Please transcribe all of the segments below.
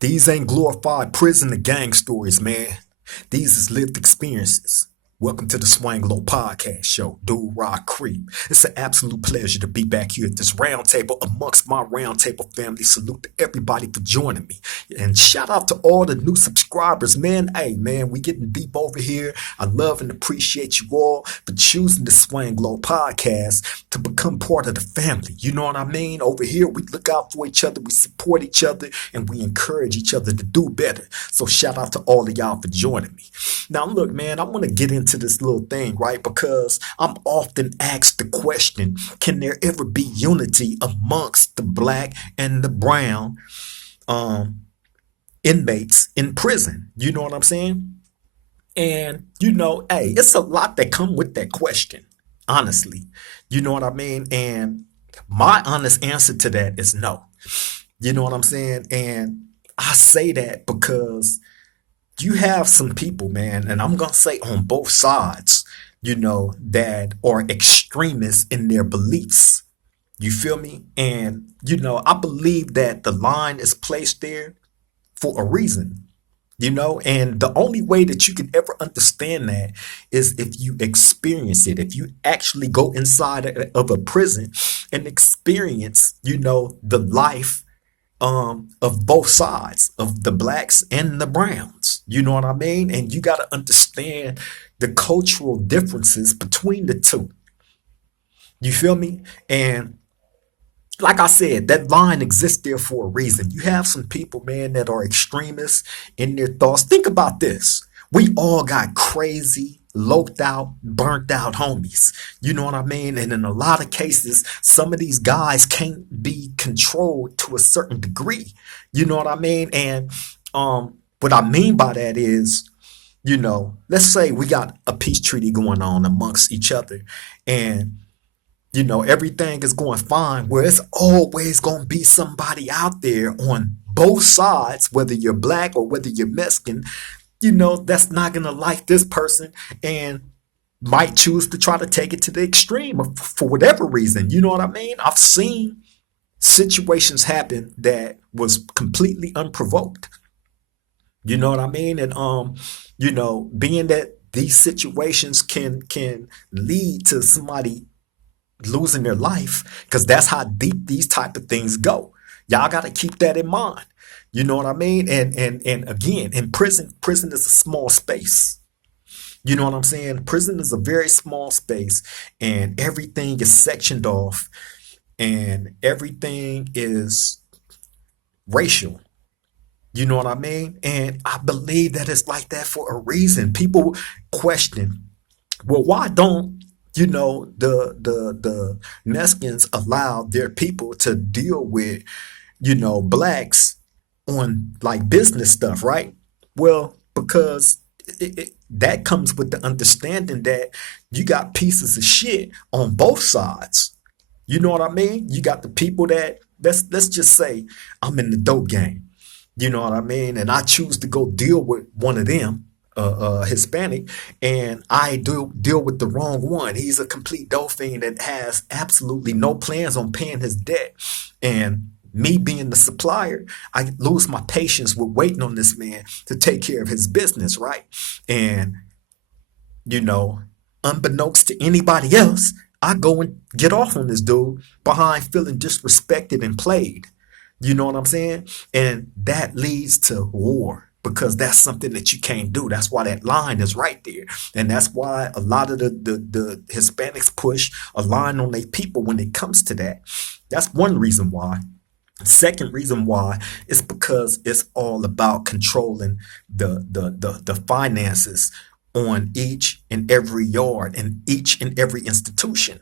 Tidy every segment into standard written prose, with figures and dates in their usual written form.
These ain't glorified prison or gang stories, man. These is lived experiences. Welcome to the Swang Low Podcast Show, Dude Rock Creep. It's an absolute pleasure to be back here at this roundtable amongst my roundtable family. Salute to everybody for joining me. And shout out to all the new subscribers, man. Hey, man, we getting deep over here. I love and appreciate you all for choosing the Swang Low Podcast to become part of the family. You know what I mean? Over here, we look out for each other, we support each other, and we encourage each other to do better. So shout out to all of y'all for joining me. Now, look, man, I want to get into this little thing, right? Because I'm often asked the question, can there ever be unity amongst the black and the brown inmates in prison? You know what I'm saying? And, hey, it's a lot that come with that question, honestly. You know what I mean? And my honest answer to that is no. You know what I'm saying? And I say that because you have some people, man, and I'm going to say on both sides, that are extremists in their beliefs. You feel me? And, I believe that the line is placed there for a reason, and the only way that you can ever understand that is if you experience it, if you actually go inside of a prison and experience, the life of both sides, of the blacks and the browns. You know what I mean? And you got to understand the cultural differences between the two. You feel me? And like I said, that line exists there for a reason. You have some people, man, that are extremists in their thoughts. Think about this. We all got crazy, loped out, burnt out homies. You know what I mean? And in a lot of cases, some of these guys can't be controlled to a certain degree. You know what I mean? And what I mean by that is, let's say we got a peace treaty going on amongst each other, and everything is going fine, where it's always going to be somebody out there on both sides, whether you're black or whether you're Mexican, that's not going to like this person and might choose to try to take it to the extreme for whatever reason. You know what I mean? I've seen situations happen that was completely unprovoked. You know what I mean? And, being that these situations can lead to somebody losing their life, because that's how deep these type of things go. Y'all got to keep that in mind. You know what I mean? And again, in prison is a small space. You know what I'm saying? Prison is a very small space, and everything is sectioned off, and everything is racial. You know what I mean? And I believe that it's like that for a reason. People question, well, why don't the Mexicans allow their people to deal with blacks on like business stuff, right? Well, because that comes with the understanding that you got pieces of shit on both sides. You know what I mean? You got the people that let's just say I'm in the dope game. You know what I mean? And I choose to go deal with one of them, Hispanic, and I do deal with the wrong one. He's a complete dope fiend that has absolutely no plans on paying his debt. And me being the supplier, I lose my patience with waiting on this man to take care of his business, right? And, unbeknownst to anybody else, I go and get off on this dude behind feeling disrespected and played. You know what I'm saying? And that leads to war, because that's something that you can't do. That's why that line is right there. And that's why a lot of the Hispanics push a line on their people when it comes to that. That's one reason why. Second reason why is because it's all about controlling the finances on each and every yard and each and every institution.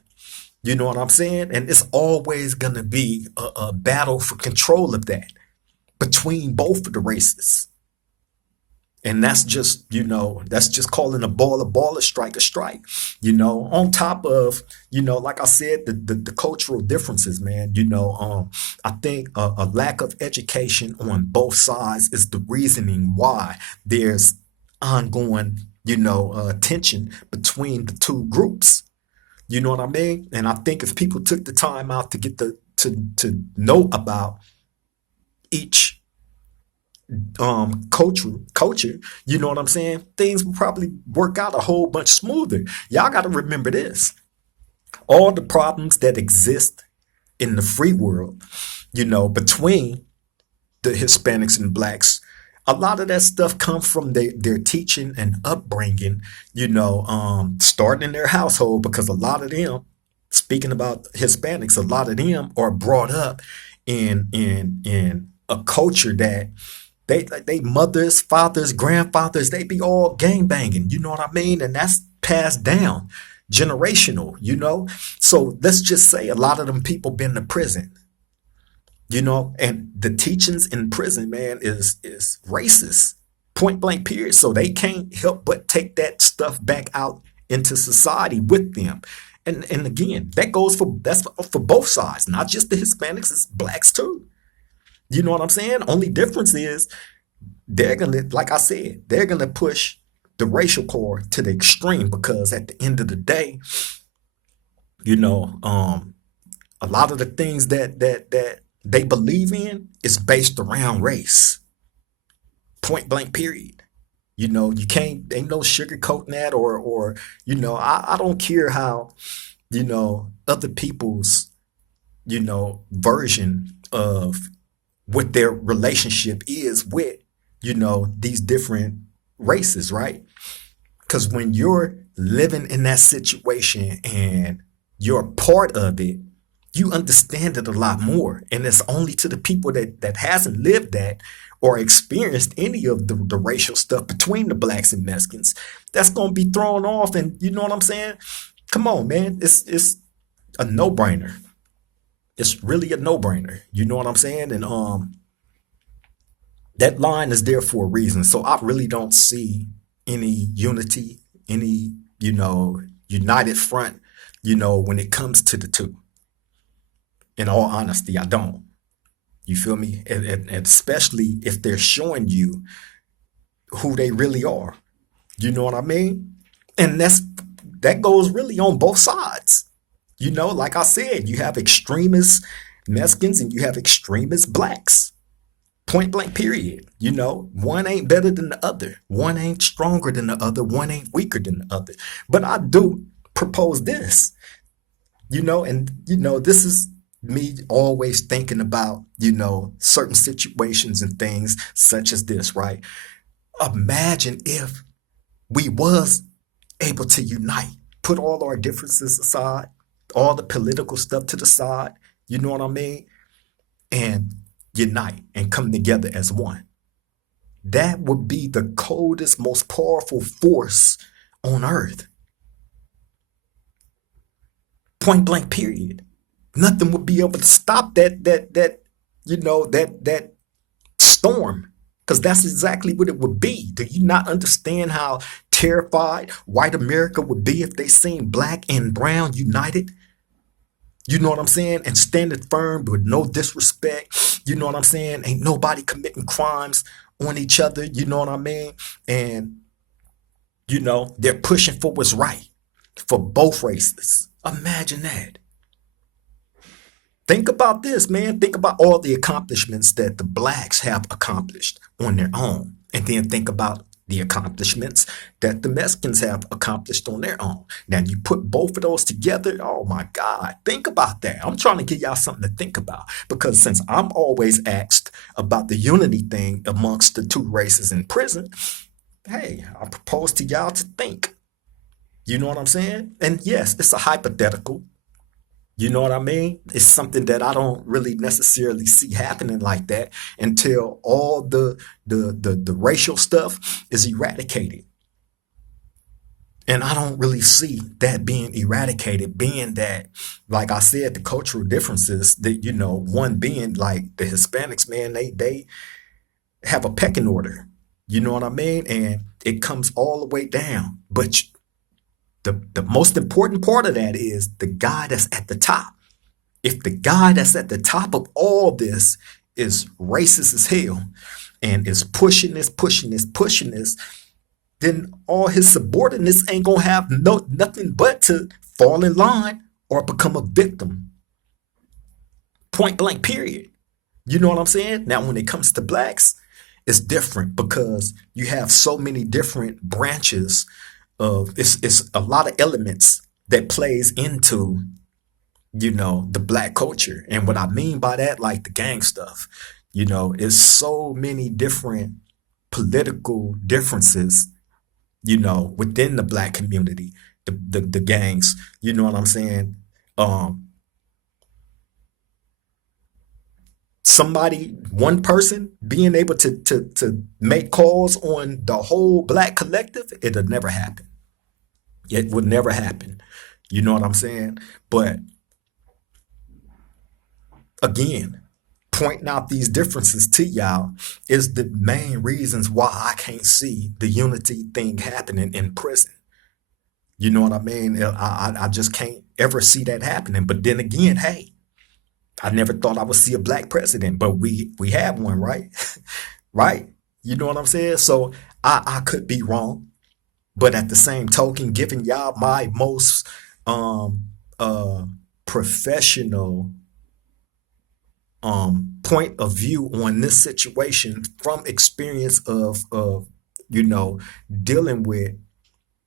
You know what I'm saying? And it's always going to be a battle for control of that between both of the races. And that's just, that's just calling a ball, a strike, on top of, like I said, the cultural differences, man. I think a lack of education on both sides is the reasoning why there's ongoing, tension between the two groups. You know what I mean? And I think if people took the time out to get to know about each culture, you know what I'm saying? Things will probably work out a whole bunch smoother. Y'all got to remember this: all the problems that exist in the free world, between the Hispanics and blacks, a lot of that stuff comes from their teaching and upbringing, starting in their household, because a lot of them, speaking about Hispanics, a lot of them are brought up in a culture that they mothers, fathers, grandfathers, they be all gang banging, you know what I mean? And that's passed down generational. So let's just say a lot of them people been to prison, and the teachings in prison, man, is racist, point blank period. So they can't help but take that stuff back out into society with them. And again, that's for both sides, not just the Hispanics, it's blacks too. You know what I'm saying? Only difference is they're gonna, like I said, they're gonna push the racial core to the extreme, because at the end of the day, a lot of the things that they believe in is based around race. Point blank period. You can't, ain't no sugarcoating that, or I don't care how, other people's, version of what their relationship is with, these different races, right? Because when you're living in that situation and you're a part of it, you understand it a lot more. And it's only to the people that hasn't lived that or experienced any of the racial stuff between the blacks and Mexicans that's going to be thrown off. And you know what I'm saying? Come on, man. It's a no-brainer. It's really a no-brainer. You know what I'm saying? And that line is there for a reason. So I really don't see any unity, any, united front, when it comes to the two. In all honesty, I don't. You feel me? And especially if they're showing you who they really are. You know what I mean? And that goes really on both sides. Like I said, you have extremist Mexicans and you have extremist blacks. Point blank period. One ain't better than the other. One ain't stronger than the other. One ain't weaker than the other. But I do propose this, and this is me always thinking about, certain situations and things such as this, right? Imagine if we was able to unite, put all our differences aside, all the political stuff to the side, you know what I mean? And unite and come together as one. That would be the coldest, most powerful force on earth. Point blank period. Nothing would be able to stop that storm, because that's exactly what it would be. Do you not understand how terrified white America would be if they seen black and brown united? You know what I'm saying? And standing firm with no disrespect. You know what I'm saying? Ain't nobody committing crimes on each other. You know what I mean? And, they're pushing for what's right for both races. Imagine that. Think about this, man. Think about all the accomplishments that the blacks have accomplished on their own. And then think about the accomplishments that the Mexicans have accomplished on their own. Now, you put both of those together, oh my God, think about that. I'm trying to give y'all something to think about, because since I'm always asked about the unity thing amongst the two races in prison, hey, I propose to y'all to think. You know what I'm saying? And yes, it's a hypothetical. You know what I mean? It's something that I don't really necessarily see happening like that until all the racial stuff is eradicated. And I don't really see that being eradicated, being that, like I said, the cultural differences that, one being like the Hispanics, man, they have a pecking order. You know what I mean? And it comes all the way down. But the most important part of that is the guy that's at the top. If the guy that's at the top of all this is racist as hell and is pushing this, then all his subordinates ain't gonna have nothing but to fall in line or become a victim. Point blank period. You know what I'm saying? Now, when it comes to blacks, it's different because you have so many different branches of it's a lot of elements that plays into the black culture. And what I mean by that, like the gang stuff, is so many different political differences, within the black community, the gangs, you know what I'm saying? Um, one person being able to make calls on the whole black collective, it'll never happen. It would never happen. You know what I'm saying? But again, pointing out these differences to y'all is the main reasons why I can't see the unity thing happening in prison. You know what I mean? I just can't ever see that happening. But then again, hey, I never thought I would see a black president, but we have one, right? Right? You know what I'm saying? So I could be wrong, but at the same token, giving y'all my most um professional point of view on this situation from experience of dealing with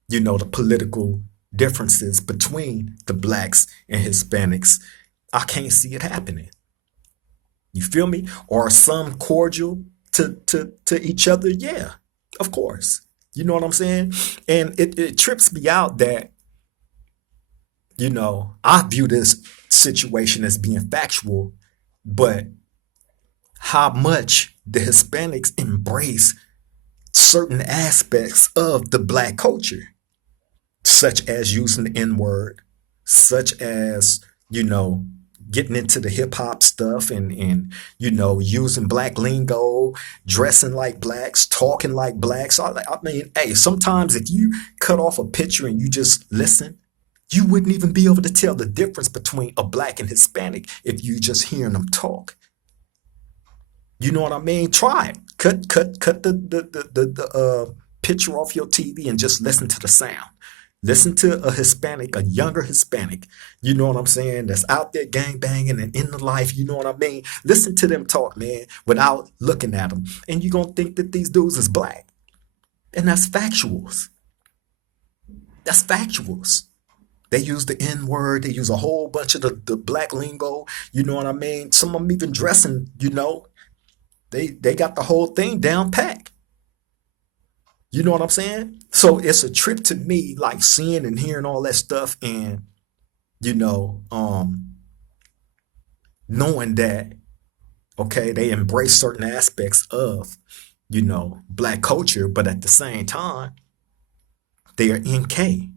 the political differences between the blacks and Hispanics, I can't see it happening. You feel me? Or some cordial to each other? Yeah, of course. You know what I'm saying? And it trips me out that, I view this situation as being factual, but how much the Hispanics embrace certain aspects of the black culture, such as using the N word, such as, you know, getting into the hip hop stuff and using black lingo, dressing like blacks, talking like blacks. I mean, hey, sometimes if you cut off a picture and you just listen, you wouldn't even be able to tell the difference between a black and Hispanic if you just hearing them talk. You know what I mean? Try it. Cut the picture off your TV and just listen to the sound. Listen to a Hispanic, a younger Hispanic, you know what I'm saying, that's out there gang banging and in the life, you know what I mean? Listen to them talk, man, without looking at them. And you're going to think that these dudes is black. And that's factuals. That's factuals. They use the N word. They use a whole bunch of the black lingo. You know what I mean? Some of them even dressing, they got the whole thing down pat. You know what I'm saying? So it's a trip to me, like seeing and hearing all that stuff, and you know, um, knowing that okay, they embrace certain aspects of black culture, but at the same time, they are NK.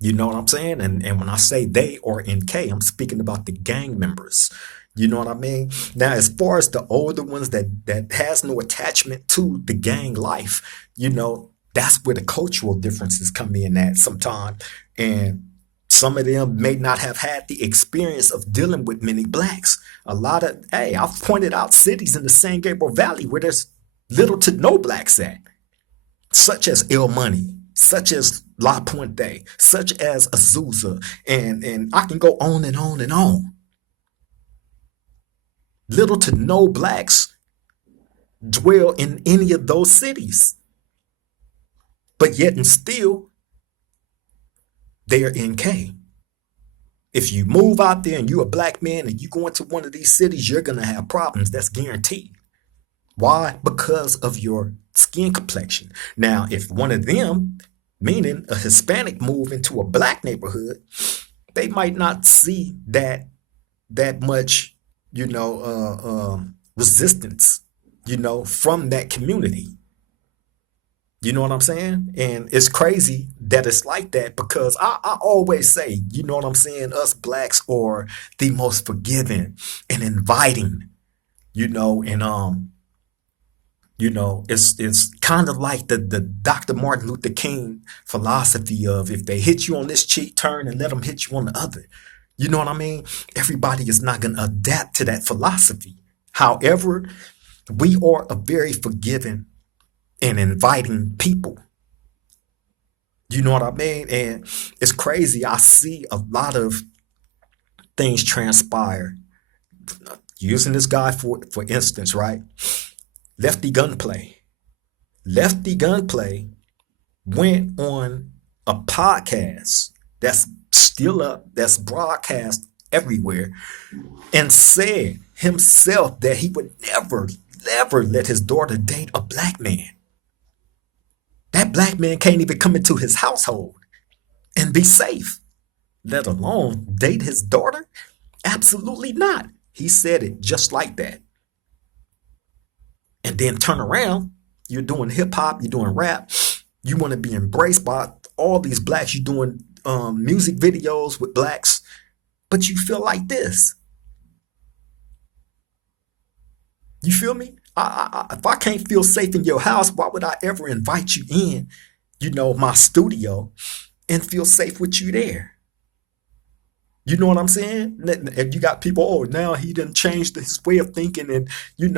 You know what I'm saying? And when I say they or NK, I'm speaking about the gang members. You know what I mean? Now, as far as the older ones that has no attachment to the gang life, that's where the cultural differences come in at sometimes. And some of them may not have had the experience of dealing with many blacks. Hey, I've pointed out cities in the San Gabriel Valley where there's little to no blacks at, such as El Money, such as La Puente, such as Azusa, and I can go on and on and on. Little to no blacks dwell in any of those cities, but yet and still they are NK. If you move out there and you're a black man and you go into one of these cities, you're gonna have problems. That's guaranteed. Why? Because of your skin complexion. Now, if one of them, meaning a Hispanic, move into a black neighborhood, they might not see that much, resistance, from that community. You know what I'm saying? And it's crazy that it's like that because I always say, you know what I'm saying, us blacks are the most forgiving and inviting, and it's kind of like the Dr. Martin Luther King philosophy of if they hit you on this cheek, turn and let them hit you on the other. You know what I mean? Everybody is not going to adapt to that philosophy. However, we are a very forgiving and inviting people. You know what I mean? And it's crazy. I see a lot of things transpire. Using this guy for instance, right? Lefty Gunplay. Lefty Gunplay went on a podcast that's still up, that's broadcast everywhere, and said himself that he would never let his daughter date a black man. That black man can't even come into his household and be safe, let alone date his daughter. Absolutely not. He said it just like that. And then turn around, you're doing hip hop, you're doing rap, you want to be embraced by all these blacks, you're doing music videos with blacks, but you feel like this. You feel me? If I can't feel safe in your house, why would I ever invite you in, my studio and feel safe with you there? You know what I'm saying? And you got people, oh, now he done changed his way of thinking, and he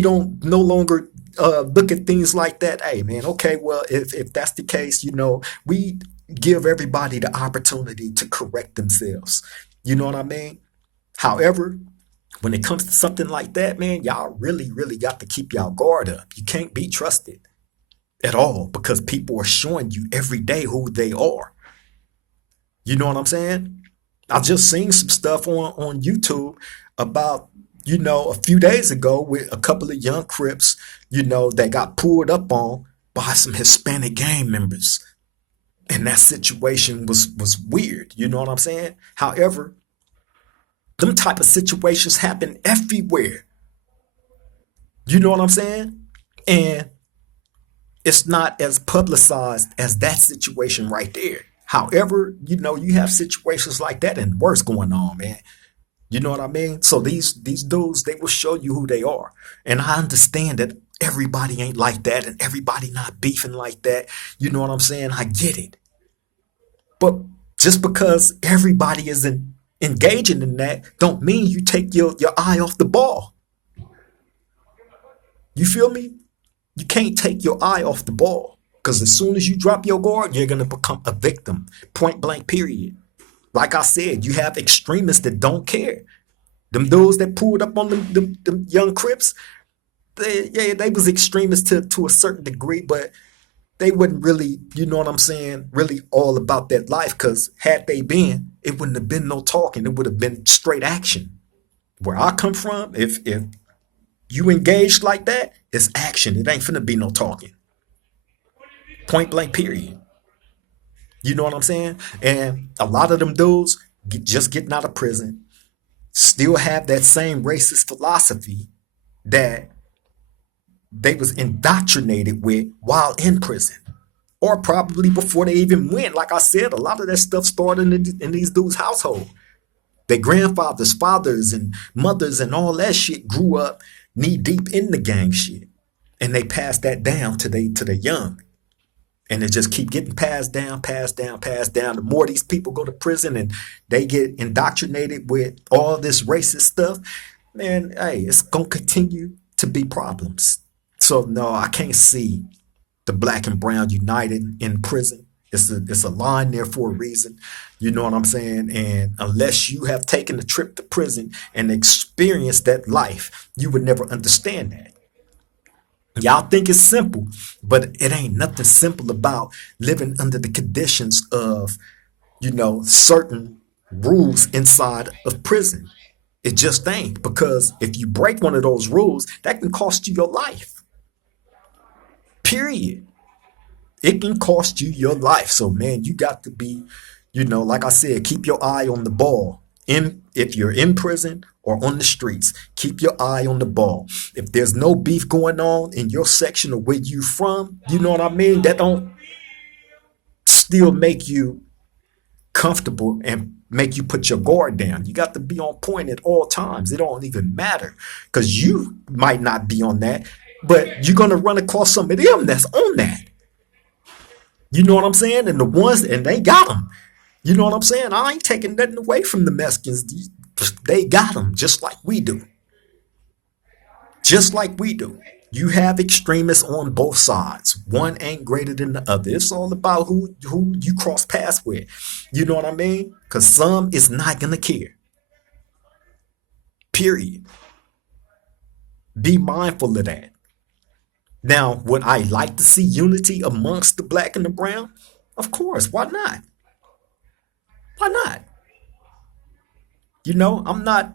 don't no longer look at things like that. Hey, man, okay, well, if that's the case, we give everybody the opportunity to correct themselves. You know what I mean? However, when it comes to something like that, man, y'all really, really got to keep y'all guard up. You can't be trusted at all because people are showing you every day who they are. You know what I'm saying? I just seen some stuff on YouTube about, a few days ago with a couple of young Crips, that got pulled up on by some Hispanic gang members. And that situation was weird. You know what I'm saying? However, them type of situations happen everywhere. You know what I'm saying? And it's not as publicized as that situation right there. However, you have situations like that and worse going on, man. You know what I mean? So these dudes, they will show you who they are. And I understand that everybody ain't like that and everybody not beefing like that. You know what I'm saying? I get it. But just because everybody isn't engaging in that don't mean you take your eye off the ball. You feel me? You can't take your eye off the ball because as soon as you drop your guard, you're going to become a victim. Point blank, period. Like I said, you have extremists that don't care. Them dudes that pulled up on them young Crips, they was extremists to a certain degree, but they wouldn't really, you know what I'm saying, really all about that life because had they been, it wouldn't have been no talking. It would have been straight action. Where I come from, if you engaged like that, it's action. It ain't finna be no talking. Point blank, period. You know what I'm saying? And a lot of them dudes just getting out of prison still have that same racist philosophy that they was indoctrinated with while in prison. Or probably before they even went. Like I said, a lot of that stuff started in these dudes' household. Their grandfathers, fathers, and mothers and all that shit grew up knee deep in the gang shit. And they passed that down to the young. And it just keep getting passed down, passed down, passed down. The more these people go to prison and they get indoctrinated with all this racist stuff, man, hey, it's going to continue to be problems. So, no, I can't see the black and brown united in prison. It's a line there for a reason. You know what I'm saying? And unless you have taken a trip to prison and experienced that life, you would never understand that. Y'all think it's simple, but it ain't nothing simple about living under the conditions of, certain rules inside of prison. It just ain't, because if you break one of those rules, that can cost you your life. Period. It can cost you your life. So, man, you got to be, like I said, keep your eye on the ball. If you're in prison or on the streets, keep your eye on the ball. If there's no beef going on in your section of where you from, you know what I mean? That don't still make you comfortable and make you put your guard down. You got to be on point at all times. It don't even matter because you might not be on that, but you're going to run across some of them that's on that. You know what I'm saying? And the ones, and they got them. You know what I'm saying? I ain't taking nothing away from the Mexicans. They got them just like we do. Just like we do. You have extremists on both sides. One ain't greater than the other. It's all about who you cross paths with. You know what I mean? Because some is not going to care. Period. Be mindful of that. Now, would I like to see unity amongst the black and the brown? Of course. Why not? Why not? I'm not,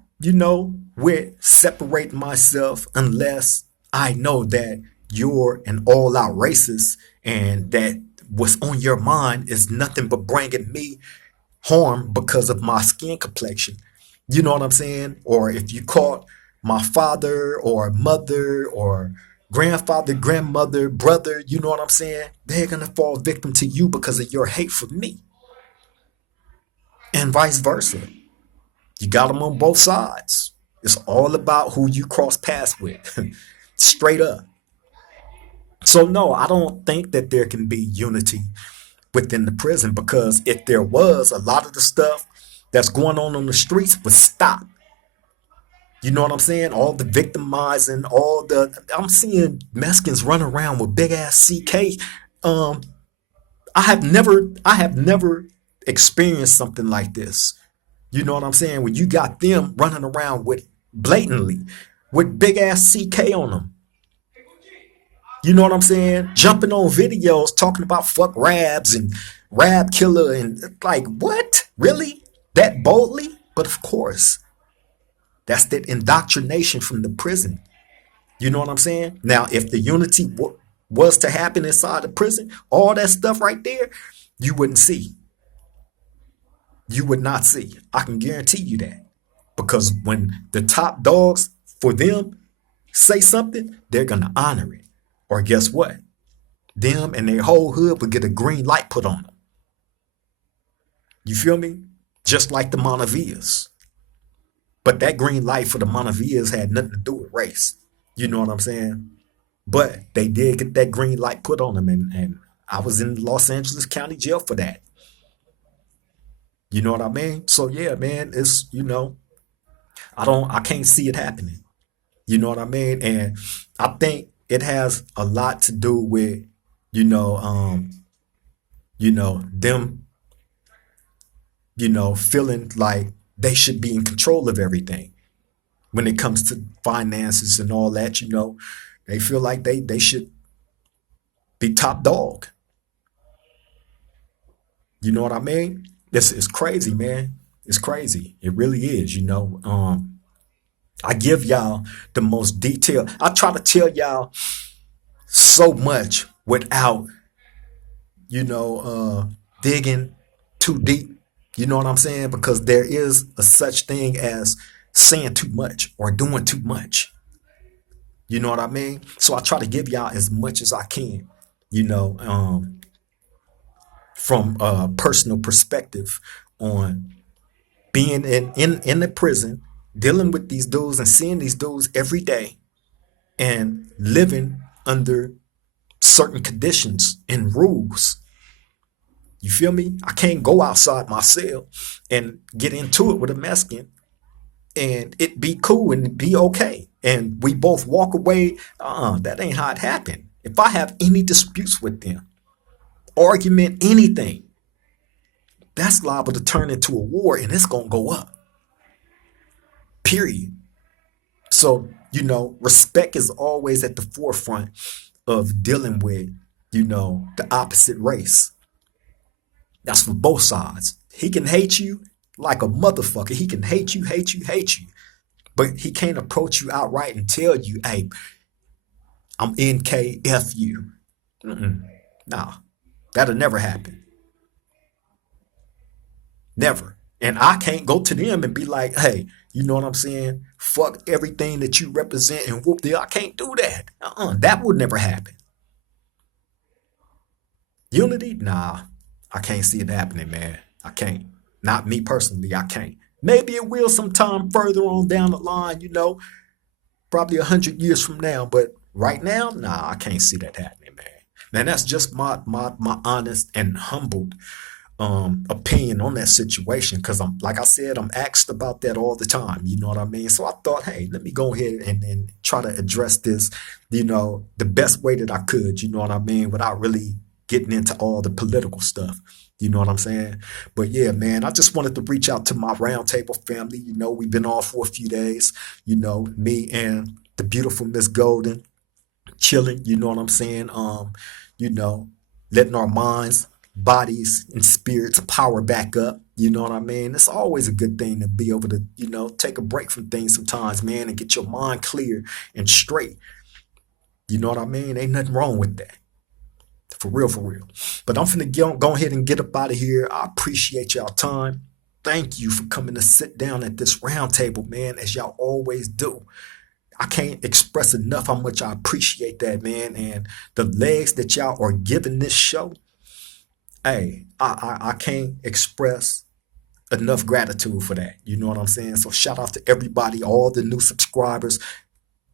with separating myself unless I know that you're an all out racist and that what's on your mind is nothing but bringing me harm because of my skin complexion. You know what I'm saying? Or if you caught my father or mother or grandfather, grandmother, brother, you know what I'm saying? They're going to fall victim to you because of your hate for me and vice versa. You got them on both sides. It's all about who you cross paths with, straight up. So, no, I don't think that there can be unity within the prison because if there was, a lot of the stuff that's going on the streets would stop. You know what I'm saying? All the victimizing, I'm seeing Mexicans run around with big ass CK. Um, I have never experienced something like this. You know what I'm saying? When you got them running around with blatantly with big ass CK on them. You know what I'm saying? Jumping on videos talking about fuck rabs and rab killer and like what? Really? That boldly? But of course, that's that indoctrination from the prison. You know what I'm saying? Now, if the unity was to happen inside the prison, all that stuff right there, you wouldn't see. You would not see. I can guarantee you that. Because when the top dogs for them say something, they're going to honor it. Or guess what? Them and their whole hood would get a green light put on them. You feel me? Just like the Monavillas. But that green light for the Monavillas had nothing to do with race. You know what I'm saying? But they did get that green light put on them. And I was in Los Angeles County Jail for that. You know what I mean? So yeah, man, I can't see it happening. You know what I mean? And I think it has a lot to do with, you know, um, them, feeling like they should be in control of everything when it comes to finances and all that, they feel like they should be top dog. You know what I mean? This is crazy, man. It's crazy. It really is. I give y'all the most detail. I try to tell y'all so much without, you know, digging too deep. You know what I'm saying? Because there is a such thing as saying too much or doing too much. You know what I mean? So I try to give y'all as much as I can, you know, from a personal perspective on being in the prison, dealing with these dudes and seeing these dudes every day and living under certain conditions and rules. You feel me? I can't go outside my cell and get into it with a Mexican and it be cool and be okay. And we both walk away. That ain't how it happened. If I have any disputes with them, argument, anything, that's liable to turn into a war and it's going to go up. Period. So, respect is always at the forefront of dealing with, the opposite race. That's for both sides. He can hate you like a motherfucker. He can hate you, hate you, hate you. But he can't approach you outright and tell you, hey, I'm NKF you. Nah, that'll never happen. Never. And I can't go to them and be like, hey, you know what I'm saying? Fuck everything that you represent and whoop the. I can't do that. That would never happen. Unity? Nah, I can't see it happening, man. I can't. Not me personally, I can't. Maybe it will sometime further on down the line, probably 100 years from now. But right now, nah, I can't see that happening, man. Man, that's just my honest and humbled opinion on that situation. Because like I said, I'm asked about that all the time. You know what I mean? So I thought, hey, let me go ahead and try to address this, the best way that I could. You know what I mean? Without really getting into all the political stuff. You know what I'm saying? But yeah, man, I just wanted to reach out to my roundtable family. We've been on for a few days, me and the beautiful Miss Golden, chilling, you know what I'm saying? You know, letting our minds, bodies, and spirits power back up. You know what I mean? It's always a good thing to be able to, take a break from things sometimes, man, and get your mind clear and straight. You know what I mean? Ain't nothing wrong with that. For real, for real. But I'm finna go ahead and get up out of here. I appreciate y'all time. Thank you for coming to sit down at this round table, man, as y'all always do. I can't express enough how much I appreciate that, man. And the legs that y'all are giving this show, hey, I can't express enough gratitude for that. You know what I'm saying? So shout out to everybody, all the new subscribers.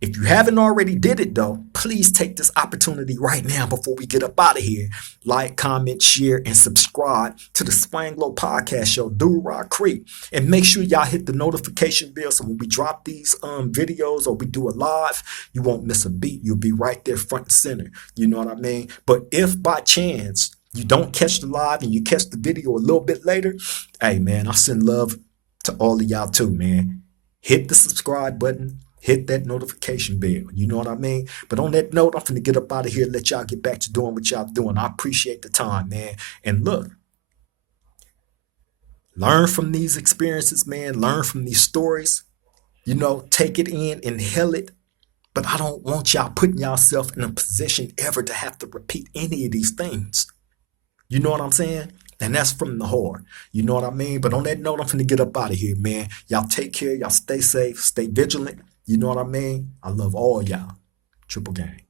If you haven't already did it though, please take this opportunity right now before we get up out of here. Like, comment, share, and subscribe to the Swang Low Podcast Show, Do Rock Creek. And make sure y'all hit the notification bell so when we drop these videos or we do a live, you won't miss a beat. You'll be right there front and center. You know what I mean? But if by chance you don't catch the live and you catch the video a little bit later, hey man, I send love to all of y'all too, man. Hit the subscribe button. Hit that notification bell. You know what I mean? But on that note, I'm finna get up out of here, let y'all get back to doing what y'all doing. I appreciate the time, man. And look, learn from these experiences, man. Learn from these stories. Take it in, inhale it. But I don't want y'all putting yourself in a position ever to have to repeat any of these things. You know what I'm saying? And that's from the heart. You know what I mean? But on that note, I'm finna get up out of here, man. Y'all take care. Y'all stay safe. Stay vigilant. You know what I mean? I love all y'all. Triple gang.